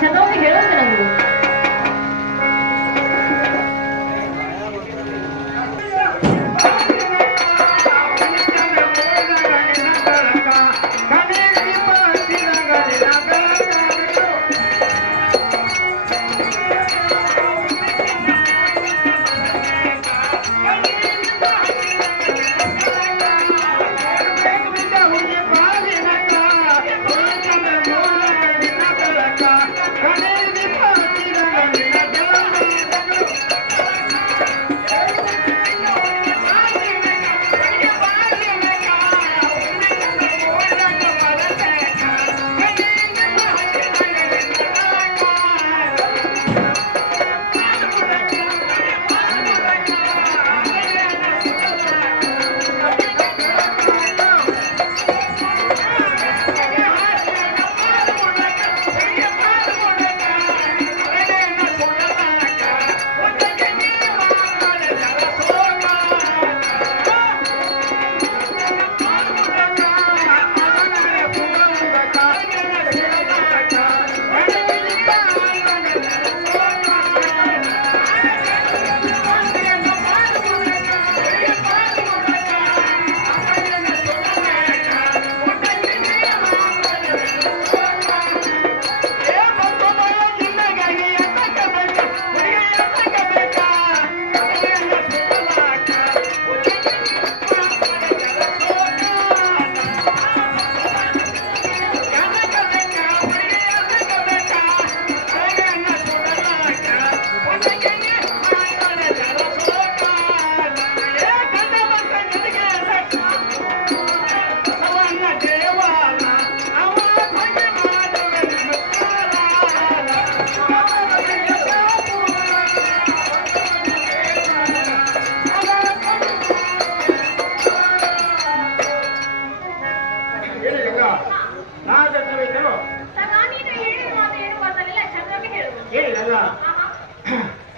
ಚಂದ್ರವನಿಗೆ ಹೇಳೋದು ನಾವು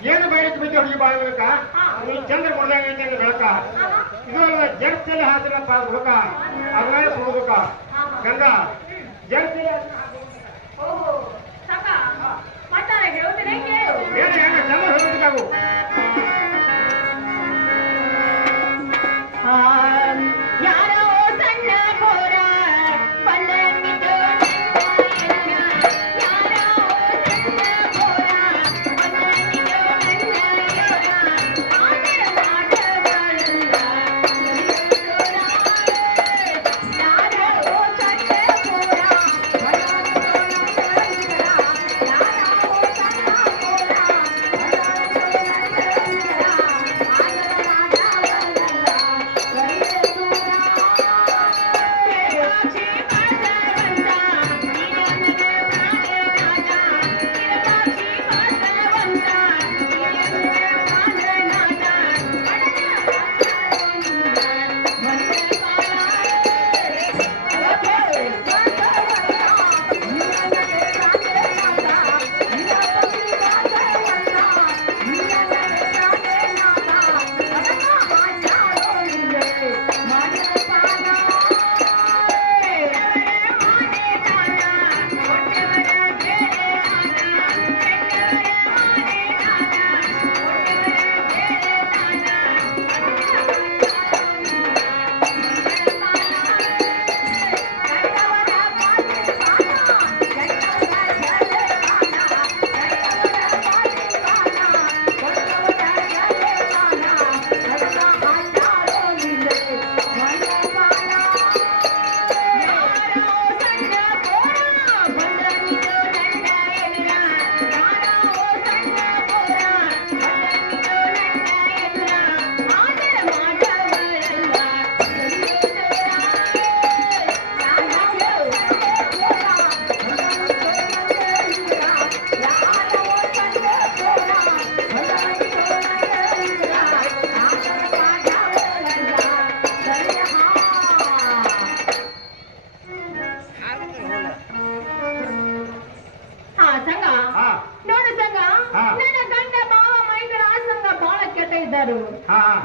ಏನು ಬೇಡಿಕೆ ಬಗ್ಗೆ ಹುಡುಗಿ ಬಾಳ್ಬೇಕ ನೀ ಚಂದ್ರ ಕೊಡ್ದಾಗ ಬೆಳಕ ಇದು ಜಗತ್ತಲ್ಲಿ ಹಾಕಿರಪ್ಪ ಹುಡುಕ ಅದ್ರಾಗ ಕೊಡ್ಬೇಕ ಗಂಗ ಜಗತ್ತಲ್ಲಿ ಏನು ಹೆಂಗ ಚಂದ್ರ ಹೇಳ್ಬೇಕಾಗು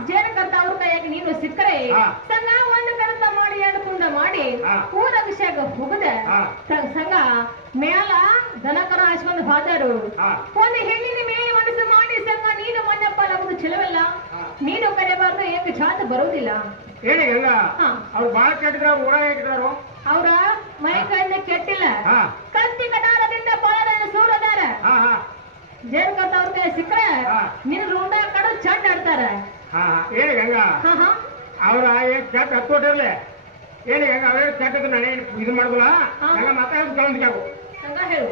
ಜೇನಕರ್ತ ಅವ್ರ ಕೈಯಾಗ ನೀನು ಸಿಕ್ಕರೆ ಸಂಘ ಒಂದು ಕಡತ ಮಾಡಿ ಎರಡು ಕುಂಡ ಮಾಡಿ ಊರ ವಿಷಯ ಹೋಗದ ಸಂಘ ಮೇಲ ದನಕರ ಹಾಸ್ಕೊಂಡು ಹೋದರು ಹಾ. ಒಂದು ಹೆಣ್ಣಿನ ಮೇಲೆ ಮನಸ್ಸು ಮಾಡಿ ಸಂಘ ನೀನು ಮಣ್ಣಪ್ಪ ನಮ್ಮದು ಚೆಲವಲ್ಲ ನೀನು ಕರೆಬಾರ್ದು ಏಕೆ ಚಾತ ಬರುವುದಿಲ್ಲ ಹೇಳಿ ಗಂಗ ಹಾ. ಅವ್ರು ಬಾಳ ಕೆಟ್ಟಿದ್ರ ಊರ ಹೇಗಿದ್ರು ಅವರ ಮೈ ಕೈಯಿಂದ ಕೆಟ್ಟಿಲ್ಲ ಹಾ. ಕತ್ತಿ ಕಟಾರದಿಂದ ಬಾಳದನ್ನು ಸೂರದಾರ ಹಾ ಹಾ ಜೇರ್ ಕತ್ತ ಅವ್ರ ಕೈ ಸಿಕ್ಕರೆ ಹಾ. ನಿನ್ ರುಂಡ ಕಡು ಚಂಡ್ ಆಡ್ತಾರ ಹಾ ಹೇಳಿ ಗಂಗ ಹಾ ಹಾ ಅವ್ರ ಕೆಟ್ಟ ಹತ್ತೋಟಿರ್ಲಿ ಹೇಳಿ ಗಂಗ ಅವ್ರ ಕೆಟ್ಟದ್ದು ನಾನೇನು ಇದು ಮಾಡುದಿಲ್ಲ ಹಾ. ಗಂಗ ಮಾತಾಡೋದು ಕಳಂದ್ಕಾಗು ಸಂಘ ಹೇಳು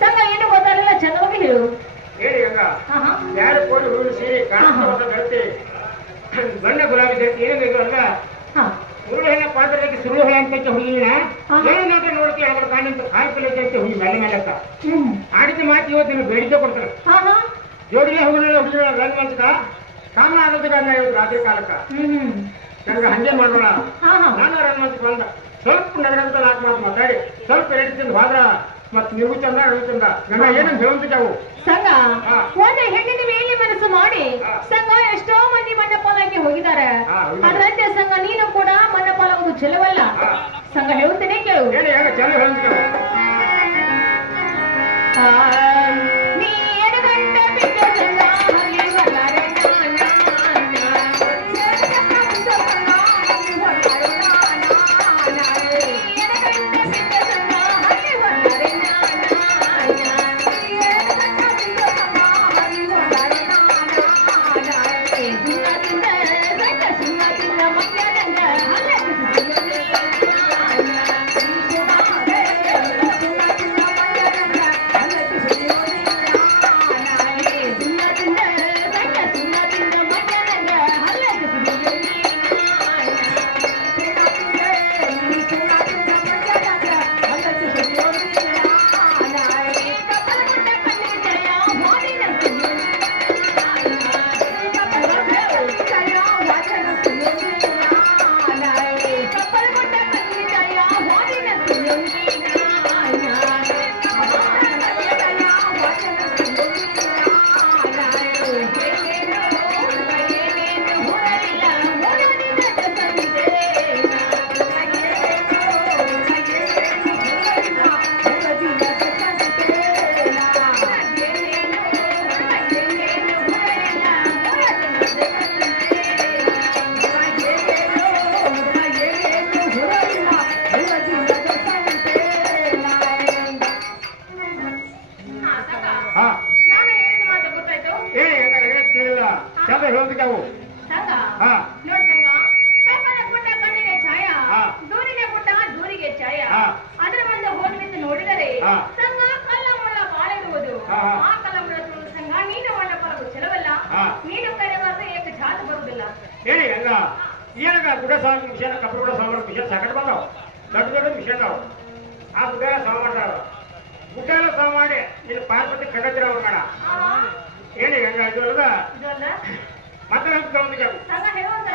ಸಂಘ ಏನು ಗೊತ್ತಾಗಲಿಲ್ಲ ಚೆನ್ನಾಗಿ ಹೇಳು ಹೇಳಿ ಗಂಗ ಹಾ ಹಾ ಯಾರು ಕೋಡಿ ಹೂವಿನ ಸೀರೆ ಕಾಣಿಸುವಂತ ಗಟ್ಟಿ ಬಣ್ಣ ಗುಲಾಬಿ ಗಟ್ಟಿ ಏನು ಇದು ಅಲ್ಲ ಹಾ ಸುರುಳು ಹೆಣ್ಣ ಪಾತ್ರಕ್ಕೆ ಸುರುಳು ಹೆಣ್ಣ ಅಂತ ಹುಡುಗಿನ ಏನು ನೋಡ್ರಿ ನೋಡ್ತೀವಿ ಅದ್ರ ಕಾಣಿಂತ ಕಾಯಿ ಪಲ್ಯ ಅಂತ ಹುಡುಗಿ ಮೇಲೆ ಮೇಲೆ ಅಂತ ಆಡಿದ ಮಾತು ಇವತ್ತು ಬೇಡಿಕೆ ಕೊಡ್ತಾರೆ ಹಾ ಹಾ ಜೋಡಿಗೆ ಹೋಗಲಿಲ್ಲ ಹುಡುಗಿನ ಗಂಡ ಮನ್ಸಕ ಕಾಮನ ಆಗೋದಕ್ಕ ಇವತ್ತು ರಾತ್ರಿ ಕಾಲಕ್ಕ ನಂಗೆ ಹಂಗೆ ಮಾಡೋಣ ಹಾ ಹಾ ನಾನು ರನ್ ಮನ್ಸಕ್ ಬಂದ ಸ್ವಲ್ಪ ನಗರಂತ ನಾಲ್ಕು ಮಾತು ಮಾತಾಡಿ ಸ್ವಲ್ಪ ರೆಡಿ ತಿಂದು ಹೋದ್ರ ಮತ್ ನೀವು ಚಂದ ಅಡುಗೆ ಚಂದ ಗಂಗ ಏನಂತ ಹೇಳುವಂತಿದ್ದಾವು ಸಂಘ ಹಾ. ಒಂದು ಹೆಣ್ಣಿನ ಮೇಲೆ ಮನಸ್ಸು ಮಾಡಿ ಹಾ. ಸಂಘ ಎಷ್ಟೋ ಮಂದಿ ಮಣ್ಣಪಾಲಕ್ಕೆ ಹೋಗಿದ್ದಾರೆ ಹಾ, ಹೋಗಿದ್ದಾರೆ. ಅದರಂತೆ ಸಂಘ ನೀನು ಕೂಡ ಮಣ್ಣಪಾಲವುದು ಚೆಲವಲ್ಲ ಹಾ. ಸಂಘ ಹೇಳುತ್ತೇನೆ ಕೇಳು ಹೇಳಿ ಹೆಂಗ ಚಂದ ಹೇಳುವಂತಿದ್ದಾವು ಆ, ನೀ ಎಡಗಂಟ ಬಿಟ್ಟ ಸಂಘ ಹಲ್ಲಿ ಬಲ್ಲಾರೆ ನಾನ, ಎಡಗಂಟ ಬಿಟ್ಟ ಸಂಘ ಹಲ್ಲಿ ಬಲ್ಲಾರೆ ನಾನ, ಎಡಗಂಟ ಬಿಟ್ಟ ಸಂಘ ಹಲ್ಲಿ ಬಲ್ಲಾರೆ ನಾನ, ಎಡಗಂಟ ಬಿಟ್ಟ ಸಂಘ ಹಲ್ಲಿ ಬಲ್ಲಾರೆ ನಾನ, ಸುಮ್ಮದಿಂದ ಸಣ್ಣ ಸುಮ್ಮದಿಂದ ಮಕ್ಕಳಂಗ ಹಲ್ಲಕ್ಕೆ ಸುಮ್ಮದಿಂದ ಹಾ. ಸಂಘ ಕಲ್ಲ ಮುಳ್ಳ ಬಾಳ ಇರುವುದು ಹಾ. ಆ ಕಲ್ಲ ಮುಳ್ಳ ತುಳಿದು ಸಂಘ ನೀನು ಮಂಡಪಲವು ಚೆಲವಲ್ಲ ಹಾ. ನೀನು ಕರೆಬಾರದು ಏಕ ಜಾತ ಬರುವುದಿಲ್ಲ ಹೇಳಿ ಗಂಗ ಏನಾಗ ಗುಡ ಸಾಲ ಮಿಷನ್ ಕಬ್ಬು ಕೂಡ ಸಾಲ ಮಿಷನ್ ಸಾಕಟ್ ಬಂದವು ದೊಡ್ಡ ದೊಡ್ಡ ಮಿಷನ್ ಅದಾವು ಆ ಗುಡ್ಡ ಎಲ್ಲ ಸಾಲ ಮಾಡ್ತಾರ ಗುಡ್ಡ ಎಲ್ಲ ಸಾಲ ಮಾಡಿ ಇಲ್ಲಿ ಪಾರ್ವತಿ ಕಗತ್ತಿರ ಅವ್ರ ಮಾಡ ಹೇಳಿ ಗಂಗ ಇದು ಅಲ್ಲದ ಇದಲ್ಲ ಮತ್ತೆ ತಗೊಂಡಿದ್ದೆ ಸಂಘ ಹೇಳುವಂತ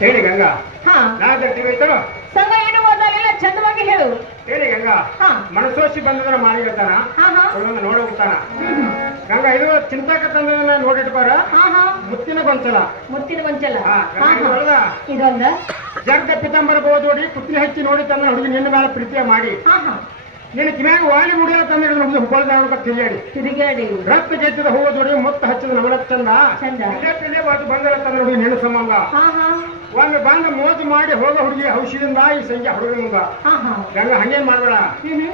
ಹೇಳಿ ಗಂಗಾ ಹಾ ನಾ ಟಿವಿ ಐತೋ ಸಂಘ ಏನು ಓದಲಿಲ್ಲ ಚಂದವಾಗಿ ಹೇಳು ಹೇಳಿ ಗಂಗಾ ಹಾ ಮನಸೋಸಿ ಬಂದದ್ರ ಮಾಡಿರ್ತಾನ ಹಾ ಹಾ ಅವಳನ್ನ ನೋಡೋಗ್ತಾನ ಗಂಗಾ ಇದು ಚಿಂತಾಕತ್ತಂದ್ರ ನೋಡಿಟ್ಬಾರ ಹಾ ಹಾ ಮುತ್ತಿನ ಗೊಂಚಲ ಮುತ್ತಿನ ಗೊಂಚಲ ಹಾ ಹಾ ಗಂಗಾ ಇದು ಹಾ ಅಲ್ಲದ ಇದೊಂದ ಜಗ್ಗ ಪಿತಾಂಬರ ಬೋದೋಡಿ ಕುತ್ತಿನ ಹಚ್ಚಿ ನೋಡಿ ತಂದ ಹುಡುಗಿ ನಿನ್ನ ಮೇಲೆ ಪ್ರೀತಿಯ ಮಾಡಿ ಹಾ ಹಾ ನಿನ್ನ ಕಿಮ್ಯಾಗ ವಾಲಿ ಮುಡಿಯ ತಂದ ಹಿಡಿದು ಹುಬ್ಬಳ್ದ ತಿರುಗಾಡಿ ತಿರುಗಾಡಿ ರಕ್ತ ಜೆತ್ತಿದ ಹೂವು ಜೋಡಿ ಮುತ್ತ ಹಚ್ಚಿದ ನವಲಕ್ ಚಂದ ಚಂದ ಇಲ್ಲೇ ತಿಂದೆ ಬಾಜು ಬಂದಳ ತಂದ ಹುಡುಗಿ ನಿನ್ನ ಸಂಬಂಧ ಹಾ ಹಾ ಒಮ್ಮೆ ಬಂದ ಮೋಜು ಮಾಡಿ ಹೋಗ ಹುಡುಗಿ ಔಷಧಿಯಿಂದ ಈ ಸಂಜೆ ಹುಡುಗನ ಮುಂದ ಹಾ ಹಾ ಗಂಗಾ ಹಂಗೇನ್ ಮಾಡ್ಬೇಡ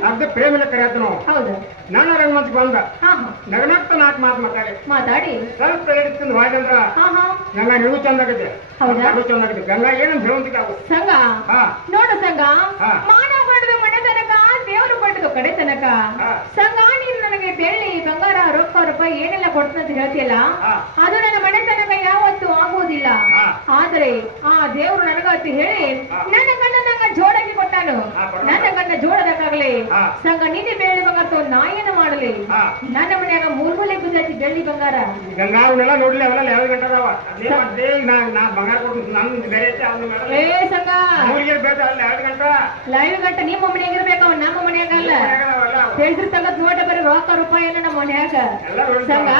ಅರ್ಧ ಪ್ರೇಮಿನ ಕರೆಯತ್ತ ನಾವು ಹೌದು ನನ್ನ ರಂಗಮಂಚ ಬಂದ ಹಾ ಹಾ ನಗನಗ್ತ ನಾಲ್ಕು ಮಾತು ಮಾತಾಡಿ ಮಾತಾಡಿ ಸ್ವಲ್ಪ ಎಡಿತಿಂದ ವಾಯ್ದಂದ್ರ ಹಾ ಹಾ ಗಂಗಾ ನೀವು ಚಂದ ಆಗತ್ತೆ ಹೌದಾ? ಅದು ಚಂದ ಆಗತ್ತೆ ಗಂಗಾ ಏನಂತ ಹೇಳುವಂತಿಗೆ ಆಗು ಸಂಘ ಹಾ ನೋಡು ಸಂಘ ಹಾ. ಮಾನವ ಪಡೆದು ಮನೆ ತನಕ ದೇವರು ಪಡೆದು ಕಡೆ ತನಕ ಹಾ. ಸಂಘ ನೀನು ನನಗೆ ಬೆಳ್ಳಿ ಬಂಗಾರ ರೊಕ್ಕ ರೂಪಾಯಿ ಏನೆಲ್ಲ ಕೊಡ್ತಂತ ಹೇಳ್ತಿಯಲ್ಲ ಹಾ. ಅದು ನನ್ನ ಮನೆ ತನಕ ಯಾವತ್ತೂ ಆಗುವುದಿಲ್ಲ ಹಾ. ಆದರೆ ಆ ದೇವರು ನನಗತ್ತಿ ಹೇಳಿ ಹಾ. ನನ್ನ ಗಂಡ ನಂಗ ಜೋಡಾಗಿ ಕೊಟ್ಟಾನು ಹಾ, ಕೊಟ್ಟ. ನನ್ನ ಗಂಡ ಜೋಡದಕ್ಕಾಗ್ಲಿ ಹಾ. ಸಂಘ ನಿನ್ನೆ ಬೆಳ್ಳಿ ಬಂಗಾರ ತಗೊಂಡು ನಾ ಏನು ಮಾಡಲಿ ಹಾ. ನನ್ನ ಮನ್ಯಾಗ ಮೂರ್ಮೂಲೆ ಬಿದ್ದೈತಿ ಬೆಳ್ಳಿ ಬಂಗಾರ ಗಂಗಾ ಅವನ್ನೆಲ್ಲ ನೋಡ್ಲಿ ಅವೆಲ್ಲ ಯಾವ ಗಂಟೆ ಅದಾವ ಅದೇ ಮತ್ತೆ ನಾ ಬಂಗಾರ ಕೊಟ್ಟು ನನ್ನ ಬೇರೆ ಐತೆ ಅವ್ನ ಏ ಸಂಘ ಮೂರಿಗೆ ಬೇಡ ಅಲ್ಲಿ 2 ಗಂಟೆ ಲೈವ್ ಗಂಟ ನಿಮ್ಮ ಮನೆಯಾಗ ಇರ್ಬೇಕು ಅವ ನಮ್ಮ ಮನೆಯಾಗ ಅಲ್ಲ ಅವೆಲ್ಲ ಹೇಳ್ರಿ ತಗದ್ ನೋಟ ಬರೀ ರೊಕ್ಕ ರೂಪಾಯಿ ಎಲ್ಲ ನಮ್ಮ ಮನ್ಯಾಗ ಎಲ್ಲ ನೋಡಿ ಸಂಘ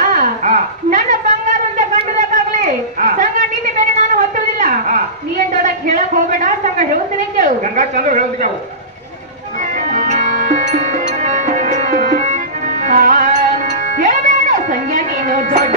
ಹಾ. ನನ್ನ ಬಂಗಾರದ ಗಂಡದಕ್ಕಾಗ್ಲಿ ಹಾ. ಸಂಘ ನಿನ್ನೆ ಬೇರೆ ನಾನು ಹೊತ್ತುವುದಿಲ್ಲ ಹಾ. ನೀ ಏನ್ ದೊಡ್ಡ ಹೇಳಕ್ ಹೋಗ್ಬೇಡ ಸಂಘ ಹೇಳ್ತೀನಿ ಕೇಳು ಗಂಗಾ ಚಂದ ಹೇಳುವಂತಿಗೆ ಅವು ಹೇಳಬೇಡ ಸಂಘ ನೀನು ದೊಡ್ಡ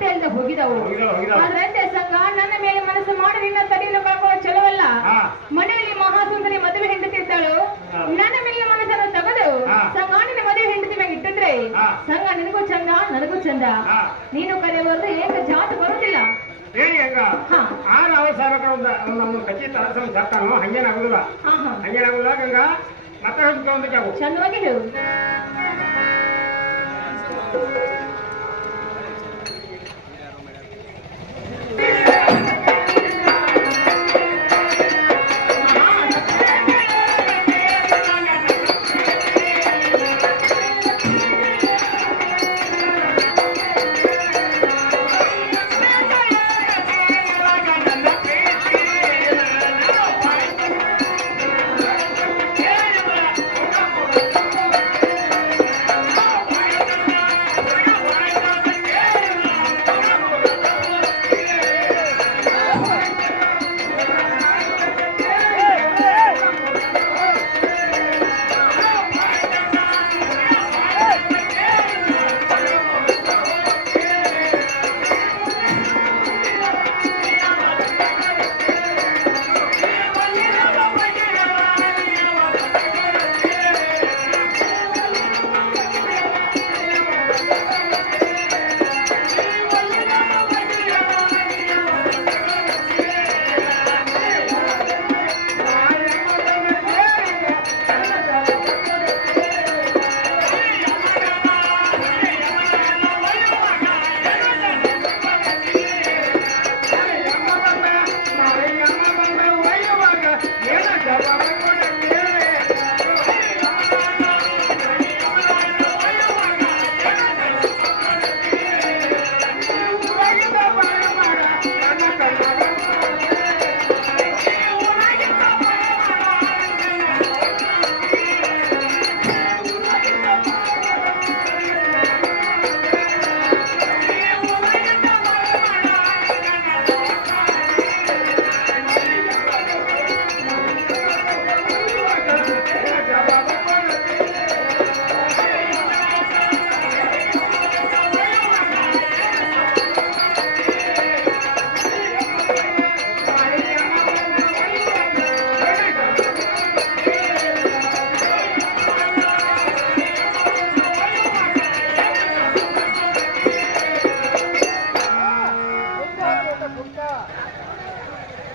ಪತ್ತೆ ಇಲ್ಲದೆ ಹೋಗಿದವು ಹೋಗಿದಾವು. ಆದ್ರಂತೆ ಸಂಘ ನನ್ನ ಮೇಲೆ ಮನಸ್ಸು ಮಾಡಿ ನಿನ್ನ ತಡೆಯನ್ನು ಕಾಕೊಳ್ಳೋ ಚಲವಲ್ಲ ಹಾ. ಮನೆಯಲ್ಲಿ ಮಹಾಸುಂದರಿ ಮದುವೆ ಹೆಂಡತಿ ಇದ್ದಾಳು ಹಾ. ನನ್ನ ಮೇಲೆ ಮನಸ್ಸನ್ನು ತೆಗೆದು ಹಾ. ಸಂಘ ನಿನ್ನ ಮದುವೆ ಹೆಂಡತಿ ಮ್ಯಾಗ ಇಟ್ಟಿದ್ರೆ ಹಾ. ಸಂಘ ನಿನಗೂ ಚಂದ ನನಗೂ ಚಂದ ಹಾ. ನೀನು ಕರೆಯುವುದು ಏಕ ಜಾತ ಬರುವುದಿಲ್ಲ ಹೇಳಿ ಹೆಂಗ ಹಾ. ಆರು ಅವಸರಕ್ಕೆ ಒಂದು ಕಚ್ಚಿ ತರಸ ಸರ್ತಾನು ಹಂಗೇನಾಗುದಿಲ್ಲ ಹಾ ಹಾ ಹಂಗೇನಾಗುದಿಲ್ಲ ಗಂಗ ಮತ್ತೆ ಹೊಂದ್ಕೊಂಡಕ್ಕೆ ಅವು ಚಂದವಾಗಿ ಹೇಳು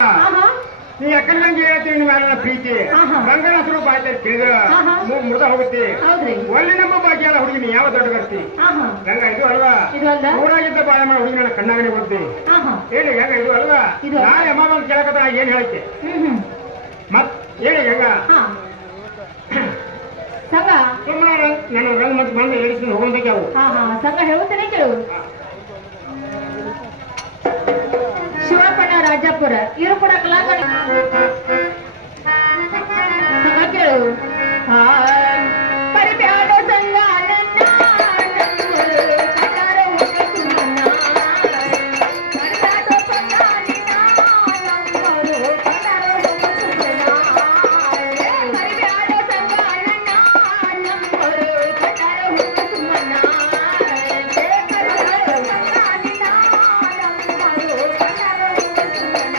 ಆಹಾ ನೀ ಯಾಕಂದ್ರೆ ಹೇಳ್ತೀನಿ ನಿಮ್ಮ ಮೇಲೆ ಪ್ರೀತಿ ಆಹಾ. ಗಂಗನ ಸ್ವರೂಪ ಆಯ್ತು ಕೇಳಿದ್ರ ಆಹಾ. ಮೃತ ಹೋಗುತ್ತೆ ಹೌದ್ರಿ ಒಳ್ಳೆ ನಮ್ಮ ಭಾಗ್ಯ ಅಲ್ಲ ಹುಡುಗಿ ನೀ ಯಾವ ದೊಡ್ಡ ಬರ್ತಿ ಆಹಾ ಗಂಗ ಇದು ಅಲ್ವಾ ಇದು ಅಲ್ಲ ಊರಾಗಿದ್ದ ಬಾಳ ಮಾಡಿ ಹುಡುಗಿ ನನ್ನ ಕಣ್ಣಾಗನೆ ಬರ್ತಿ ಆಹಾ ಹೇಳಿ ಗಂಗ ಇದು ಅಲ್ವಾ ಇದು ಅಲ್ಲ. ನಾ ಯಮ ಬಂದು ಕೇಳಕತ್ತ ಏನ್ ಹೇಳಕ್ಕೆ ಹ್ಮ್ ಮತ್ ಹೇಳಿ ಗಂಗ ಹಾ ಸಂಘ ಸುಮ್ಮನೆ ನನ್ನ ರನ್ ಮತ್ತೆ ಬಂದು ಹೇಳಿಸ್ಕೊಂಡು ಹೋಗೋದಕ್ಕೆ ಅವು ಹಾ ಹಾ ಸಂಘ ಹೇಳುತ್ತೇನೆ ಕೇಳು ಶಿವಪ್ಪಣ್ಣ ರಾಜಾಪುರ ಇವರು ಕೂಡ ಕಲಾಕಾರಿ ಸಂಘ ಕೇಳು ಹಾ ಪರಿಬ್ಯಾಡೋ ಸಂಘ ನನ್ನ ನಮ್ಮೂರು ಕಟಾರ ಹುಟ್ಟು ನನ್ನ. ಪರಿಬ್ಯಾಡೋ ಸಂಘ ನಿನ್ನ ನಮ್ಮೂರು ಕಟಾರ ಹುಟ್ಟು ನನ್ನ. ಪರಿಬ್ಯಾಡೋ ಸಂಘ ನನ್ನ ನಮ್ಮೂರು ಕಟಾರ ಹುಟ್ಟು ನನ್ನ. ಪರಿಬ್ಯಾಡೋ ಸಂಘ ನಿನ್ನ ನಮ್ಮೂರು ಕಟಾರ ಹುಟ್ಟು ನನ್ನ.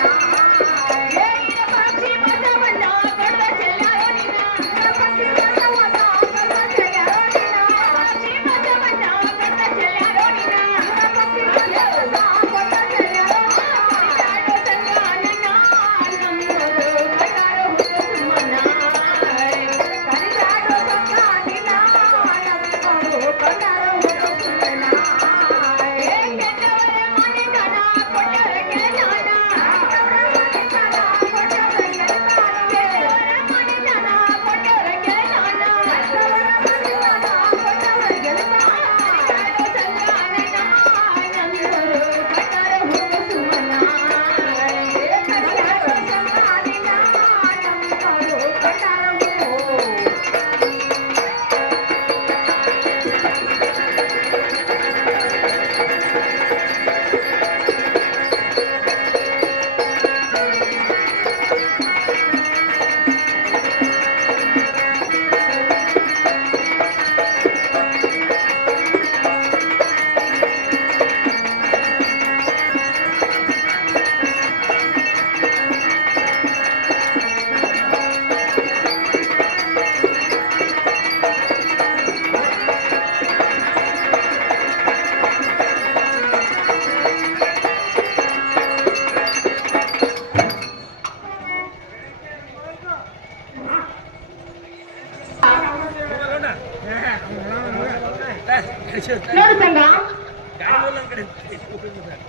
ನೋಡು ಸಂಘ,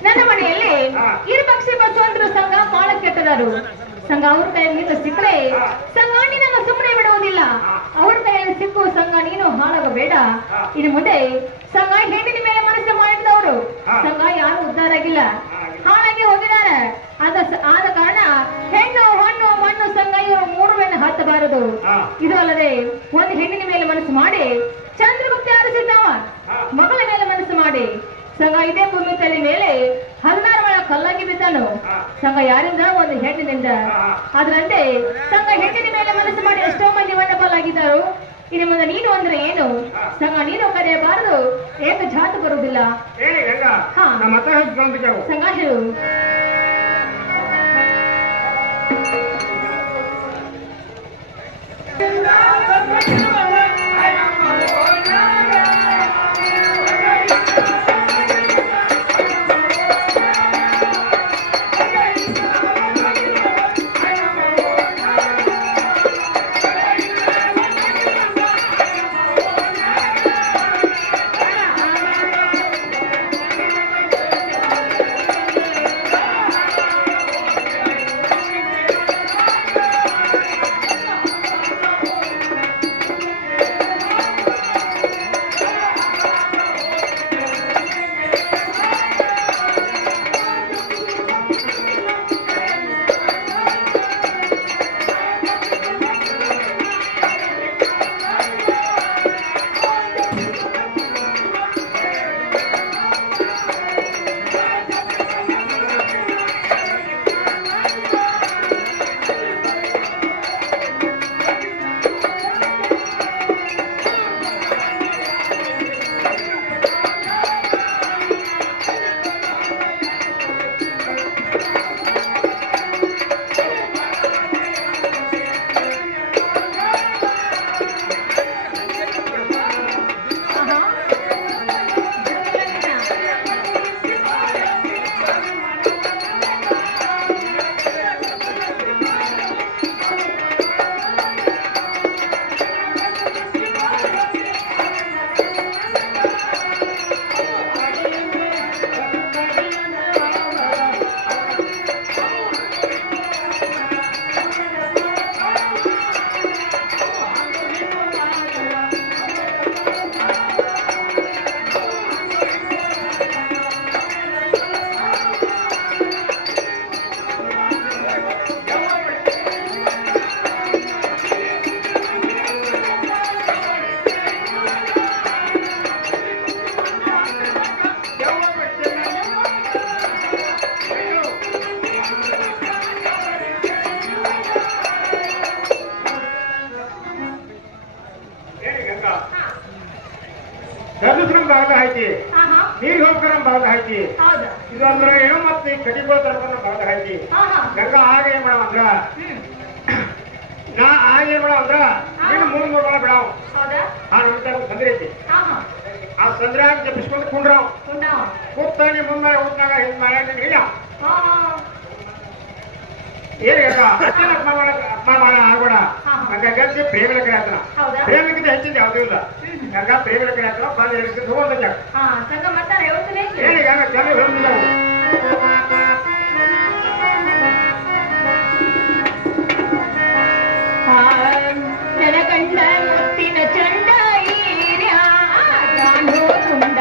ನನ್ನ ಮನೆಯಲ್ಲಿ ಹಾ. ಇರುಪಕ್ಷಿ ಬಸವಂತರು ಸಂಘ ಬಹಳ ಕೆಟ್ಟದರು ಸಂಘ. ಅವ್ರ ಕೈಯಲ್ಲಿ ನೀನು ಸಿಕ್ಕರೆ ಸಂಘ ನಿನ್ನನ್ನು ಸುಮ್ಮನೆ ಬಿಡುವುದಿಲ್ಲ. ಅವ್ರ ಕೈಯಲ್ಲಿ ಸಿಕ್ಕು ಸಂಘ ನೀನು ಹಾಳಾಗಬೇಡ. ಇನ್ನು ಮುಂದೆ ಸಂಘ ಹೆಣ್ಣಿನ ಮೇಲೆ ಮನಸ್ಸು ಮಾಡಿದವರು ಸಂಘ ಯಾರು ಉದ್ಧಾರ ಆಗಿಲ್ಲ, ಹಾಳಾಗಿ ಹೋಗಿದ್ದಾರೆ. ಆದ ಕಾರಣ ಹೆಣ್ಣು ಹಣ್ಣು ಮಣ್ಣು ಸಂಘ ಇವರು ಮೂರು ಮೇಲೆ ಹತ್ತಬಾರದು. ಇದು ಅಲ್ಲದೆ ಒಂದು ಹೆಣ್ಣಿನ ಮೇಲೆ ಮನಸ್ಸು ಮಾಡಿ ಚಂದ್ರಗುಪ್ತ ಆರಿಸಿದ್ದವ ಮಗಳ ಮೇಲೆ ಮನಸ್ಸು ಮಾಡಿ ಸಂಘ ಇದೇ ಭೂಮಿ ತಲೆ ಮೇಲೆ 16 ಒಳ ಕಲ್ಲಾಗಿ ಬಿದ್ದನು ಸಂಘ. ಯಾರಿಂದ? ಒಂದು ಹೆಣ್ಣಿನಿಂದ. ಅದರಂತೆ ಸಂಘ ಹೆಣ್ಣಿನ ಮೇಲೆ ಮನಸ್ಸು ಮಾಡಿ ಎಷ್ಟೋ ಮಂದಿ ವನ್ನಪಾಲಾಗಿದ್ದರು. ಇನ್ನು ಮುಂದೆ ನೀನು ಅಂದ್ರೆ ಏನು ಸಂಘ ನೀನು ಕರೆಯಬಾರದು, ಏಕ ಜಾತಿ ಬರುವುದಿಲ್ಲ. ಹಾ ಸಂಘ ಹೇಳು. ಭಾಗದ ಐತಿ, ನೀರ್ ಹೋಗ್ಕರ ಭಾಗದ ಐತಿ. ಇದು ಅಂದ್ರೆ ಏನೋ ಮತ್ತೆ ಕಟಿಗಳು ತರ್ಕೊಂಡ ಭಾಗದ ಐತಿ. ಗಂಗಾ ಆಗ ಏನ್ ಮಾಡವ ಅಂದ್ರ ನಾ ಆಗ ಏನ್ ಮಾಡವ ಅಂದ್ರ ನೀನು 3 ಒಳ ಬಿಡಾವ್. ಆ ನಮ್ತಾಗ ಸಂದ್ರೆ ಐತಿ. ಆ ಸಂದ್ರಾಗ ಜಪಿಸ್ಕೊಂಡು ಕುಂಡ್ರಾವ್ ಕೂತಾನೆ ಮುಂದೆ ಹೋಗ್ತಾಗ ಹಿಂಗ್ ಮಾಡಿ ಇಲ್ಲ ಏನ್ ಅಪ್ಪ ಮಾಡ ಆಗೋಣ ಗಂಗಾ ಪ್ರೇಮಲ ಕಡೆ ಆತನ. ಪ್ರೇಮಕ್ಕಿಂತ ಹೆಚ್ಚಿಂದ ಯಾವುದೂ ಇಲ್ಲ. ಗಂಗಾ ಪ್ರೇಮಲ ಕಡೆ ಆತನ ಬಂದು ಹೇಳ್ತೀನಿ ಹೋಗೋದ ಹೇಳಿ ಗಂಗಾ ಚಲ ಹೇಳ್ತಿಲ್ಲ. ಜನಗಂಡ ಮುತ್ತಿನ ಚಂಡ ಈರ್ಯಾ ಗಾಂಧೋ ತುಂಡ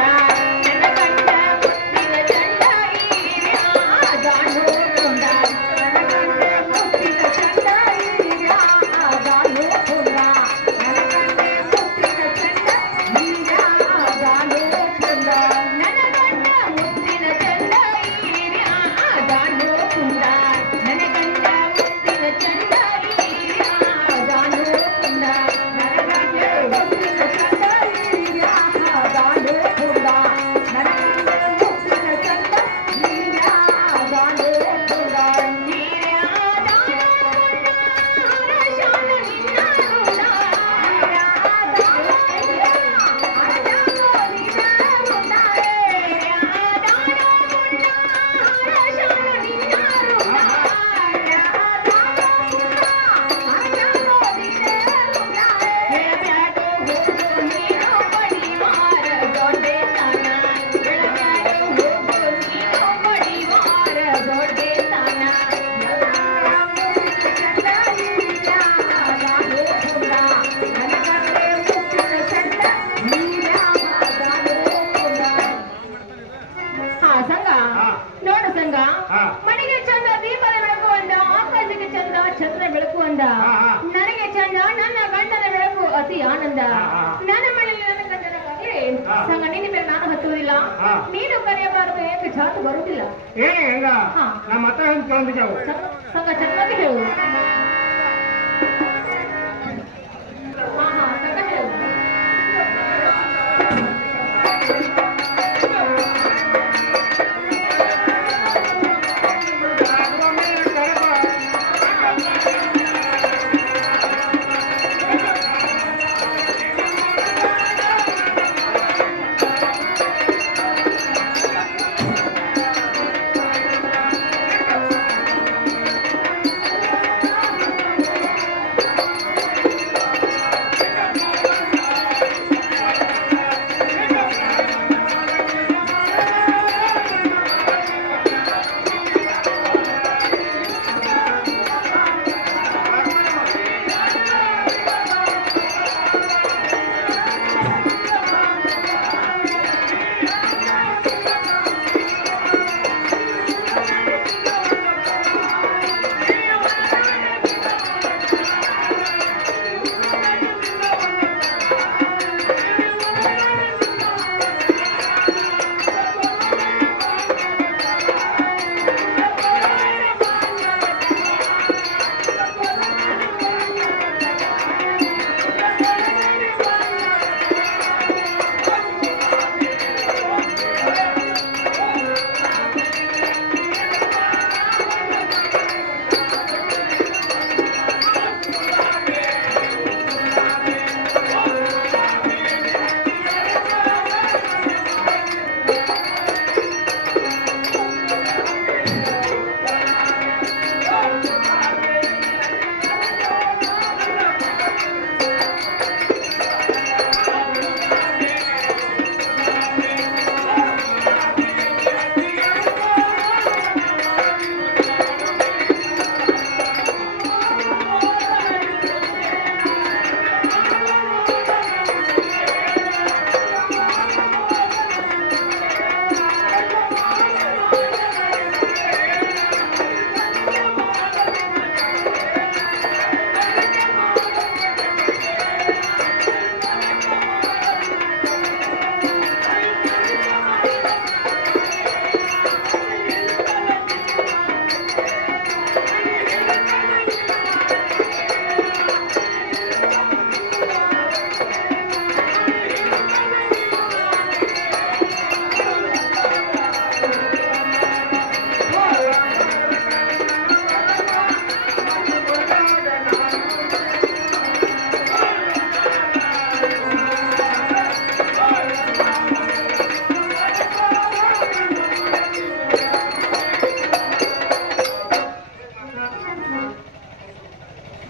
ಜನಗಂಡ ಮುತ್ತಿನ ಚಂಡ ಈರ್ಯಾ ಗಾಂಧೋ ತುಂಡ ಜನಗಂಡ ಮುತ್ತಿನ ಚಂಡ ಈರ್ಯಾ ಗಾಂಧೋ ತುಂಡ ಜನಗಂಡ ಮುತ್ತಿನ ಚಂಡ ಈರ್ಯಾ ಗಾಂಧೋ ತುಂಡ ನನಗಂಡ ಮುತ್ತಿನ ಚಂಡ ಈರ್ಯಾ ಗಾಂಧೋ ತುಂಡ ನನಗಂಡ ಮುತ್ತಿನ ಚಂಡ ಈರ್ಯಾ ಗಾಂಧೋ ತುಂಡ ನನ್ನ ಗಂಡನ ಬೆಳಕು ಅತಿ ಆನಂದ ಹಾ, ಹಾ. ನನ್ನ ಮನೆಯಲ್ಲಿ ನನ್ನ ಗಂಡನಾಗಲಿ ಹಾ. ಸಂಗ ನಿನ್ನ ಮೇಲೆ ನಾನು ಹತ್ತುವುದಿಲ್ಲ ಹಾ. ನೀನು ಕರೆಯಬಾರದು ಏಕೆ ಜಾತು ಬರುವುದಿಲ್ಲ ಹೇಳಿ ಹೆಂಗ ಹಾ. ನಮ್ಮ ಹತ್ರ ಒಂದು ಕೇಳಂದಿದ್ದಾವು ಸಂಗ ಚೆನ್ನಾಗಿ ಹೇಳು ಹಾ ಹಾ ಸಂಗ ಹೇಳು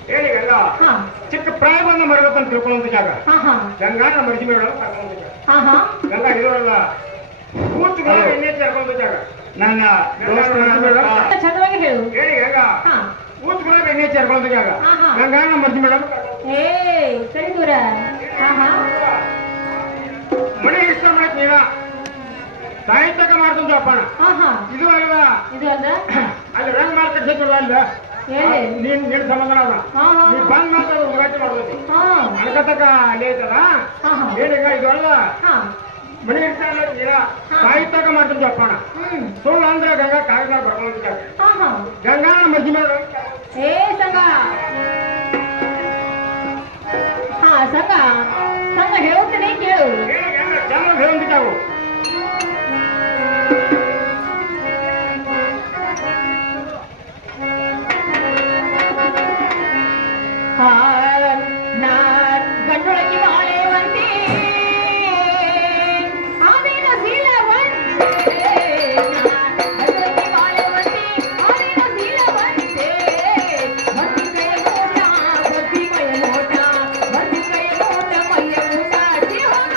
ಹೇಳಿ ಗಂಗಾ ಹಾ ಚಿಕ್ಕ ಪ್ರಾಯವನ್ನು ಮರಬೇಕಂತ ತಿಳ್ಕೊಳ್ಳುವಂತ ಜಾಗ ಹಾ ಹಾ ಗಂಗಾನ ಮರ್ಜಿ ಮೇಡಮ್ ಕರ್ಕೊಳ್ಳುವಂತ ಜಾಗ ಹಾ ಹಾ ಗಂಗಾ ಇರೋಲ್ಲ ಕೂತ್ಗಳು ಎಣ್ಣೆ ಸೇರ್ಕೊಳ್ಳುವಂತ ಜಾಗ ನನ್ನ ಚಂದವಾಗಿ ಹೇಳು ಹೇಳಿ ಗಂಗಾ ಹಾ ಕೂತ್ಗಳು ಎಣ್ಣೆ ಸೇರ್ಕೊಳ್ಳುವಂತ ಜಾಗ ಹಾ, ಹಾ. ಗಂಗಾನ ಮರ್ಜಿ ಮೇಡಮ್ ಏ ಸರಿ ದೂರ ಹಾ ಹಾ ಮನೆ ಇಷ್ಟ ಮಾಡಕ್ ನೀವ ಸಾಹಿತ್ಯಕ ಮಾಡ್ತಂತ ಅಪ್ಪಣ ಹಾ ಹಾ ಇದು ಅಲ್ವಾ ಇದು ಅಲ್ಲ ಅಲ್ಲಿ ರಂಗ್ ಮಾರ್ಕೆಟ್ ಸಿಕ್ಕಲ್ವಾ ಅಲ್ಲ ಹೇಳಿ ನೀನ್ ಸಂಬಂಧ ಅವ್ರ ಹಾ ಹಾ ನೀ ಬಂದ್ ಮಾತಾಡೋ ಉದ್ಘಾಟನೆ ಮಾಡ್ಬೋದು ಹಾ ಅಣಕತಕ ಅಲ್ಲಿ ಐತಲ್ಲ ಹಾ ಹಾ ಏನೀಗ ಇದು ಅಲ್ವಾ ಹಾ ಮನೆ ಇರ್ತಾರಲ್ಲ ನೀರ ಸಾಹಿತ್ಯಕ ಮಾಡ್ತಂತ ಅಪ್ಪಣ ಹ್ಮ್ ಸುಳ್ಳು ಅಂದ್ರೆ ಗಂಗಾ ಕಾಗದ ಬರ್ಕೊಂಡ ಹಾ ಹಾ ಗಂಗಾ ಮರ್ಜಿ ಮೇಡಮ್ ಏ ಸಂಗ ಹಾ ಸಂಗ ಸಂಗ ಹೇಳ್ತೀನಿ ಕೇಳು ಚೆನ್ನಾಗಿ ಹೇಳಂತಿದ್ದಾವು ಹಾ ನಾನ್ ಗಂಡೊಳಗಿ ಬಾಳೆವಂತೆ ಆಮೇಲೆ ಶೀಲವಂತೆ ನಾನ್ ಗಂಡೊಳಗಿ ಬಾಳೆವಂತೆ ಆಮೇಲೆ ಶೀಲವಂತೆ ಬದ್ನಿಕಾಯ ಮೋಟ ಬದ್ನಿಕಾಯ ಮೋಟ ಮೈಯ ಊಟ ಜೀವನ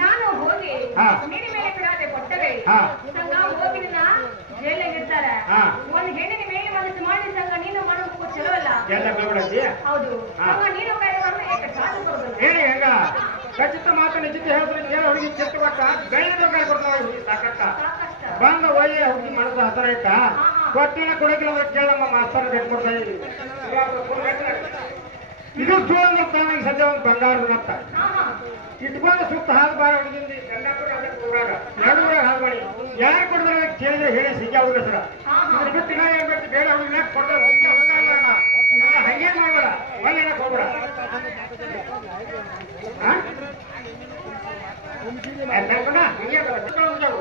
ನಾನು ಹೋಗಿ ಹಾ. ನಿನ್ನ ಮೇಲೆ ಬಿಡಾದೆ ಕೊಟ್ಟರೆ ಹಾ. ಸಂಘ ಹೋಗಿ ನಿನ್ನ ಜೈಲಿಗೆ ಇಡ್ತಾರೆ ಹಾ. ಒಂದು ಹೆಣ್ಣಿನ ಮೇಲೆ ಮನಸ್ಸು ಮಾಡಿ ಸಂಘ ನೀನು ಮಾಡೋದು ಚಲೋ ಅಲ್ಲ. ಎಲ್ಲ ಬಿಡ್ಬಿಡತಿ ಹೌದು ಹಾ. ಸಂಘ ನೀನು ಬೇರೆಯವ್ರನ್ನ ಏಕೆ ಸಾಧು ಬರೋದಿಲ್ಲ. ಹೇಳಿ ಹೆಂಗ ಖಚಿತ ಮಾತು ನಿಶ್ಚಿತ ಹೇಳಿದ್ರೆ ಏನು ಹುಡುಗಿ ಚಿತ್ತ ಕೊಟ್ಟ ಬೆಳೆದ ಕೈ ಕೊಡ್ತಾವ ಹುಡುಗಿ ಸಾಕಷ್ಟ ಸಾಕಷ್ಟ ಬಂದ ಒಯ್ಯ ಹುಡುಗಿ ಮನಸ್ಸು ಹಸರ ಇಟ್ಟ ಕೊಟ್ಟಿನ ಕೊಡಕಿಲ್ಲ ಅಂದ್ರೆ ಕೇಳಮ್ಮ ಮಾಸ್ತರ ರೇಟ್ ಕೊಡ್ತಾ ಇದ್ದೀವಿ ಇದು ಸುಳ್ಳು ತಾನಾಗಿ ಸದ್ಯ ಒಂದು ಬಂಗಾರದ ಮತ್ತ ಹಾ ಹಾ ಇಟ್ಕೊಂಡು ಸುತ್ತ ಹಾಲು ಬಾರ ಹುಡುಗಿಂದ ಗಂಡಾಪುರ ಅದಕ್ಕೆ ಊರಾಗ ನಡುವರಾಗ ಹಾಲು ಮಾಡಿ ಯಾರು ಕೊಡಿದ್ರೆ ಕೇಳಿದ್ರೆ ಹೇಳಿ ಸಿಕ್ಕ ಹುಡುಗ ಸರ ಇದ್ರ ಬಿಟ್ಟು ನಾ ಏನ್ ಬರ್ತೀವಿ ಬೇಡ ಹುಡುಗಿನ ಕೊಡ್ತಾರೆ ಸಂಖ್ಯೆ ಹುಡುಗ ಅಲ್ಲ ಹಂಗೆ ಮಾಡ್ಬೇಡ ಒಳ್ಳೆ ಹೋಗ್ಬೇಡ ಸಂಘ ಹೇಳು.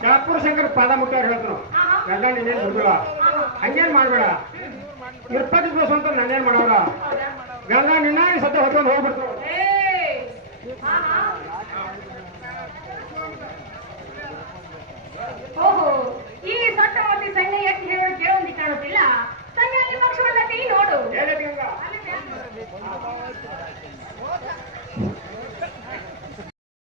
ಶಾಪುರ ಶಂಕರ್ ಪಾದ ಮುಟ್ಟಾರ ಹೇಳ್ತಾನು ಗಂಡ ನೀನೇನ್ ದುಡ್ದಿಲ್ಲ ಹಂಗೇನ್ ಮಾಡ್ಬೇಡ ಇಪ್ಪತ್ತು ದಿವಸ ಅಂತ ನಾನೇನ್ ಮಾಡವ್ರ ಗಂಗ ನಿನ್ನ ಸದ್ಯ ಹೊತ್ಕೊಂಡು ಹೋಗ್ಬಿಡ್ತು ಏಯ್! ಹಾ ಹಾ ಓಹೋ ಈ ಸೊಟ್ಟಮತಿ ಸಂಘ ಎಟ್ಟು ಹೇಳೋದು ಕೇಳೊಂದಿ ಕಾಣುತ್ತಿಲ್ಲ ಸಂಘ ಅಲ್ಲಿ ಪಕ್ಷವನ್ನತಿ ನೋಡು ಹೇಳಿ ಗಂಗ ಅಲ್ಲಿ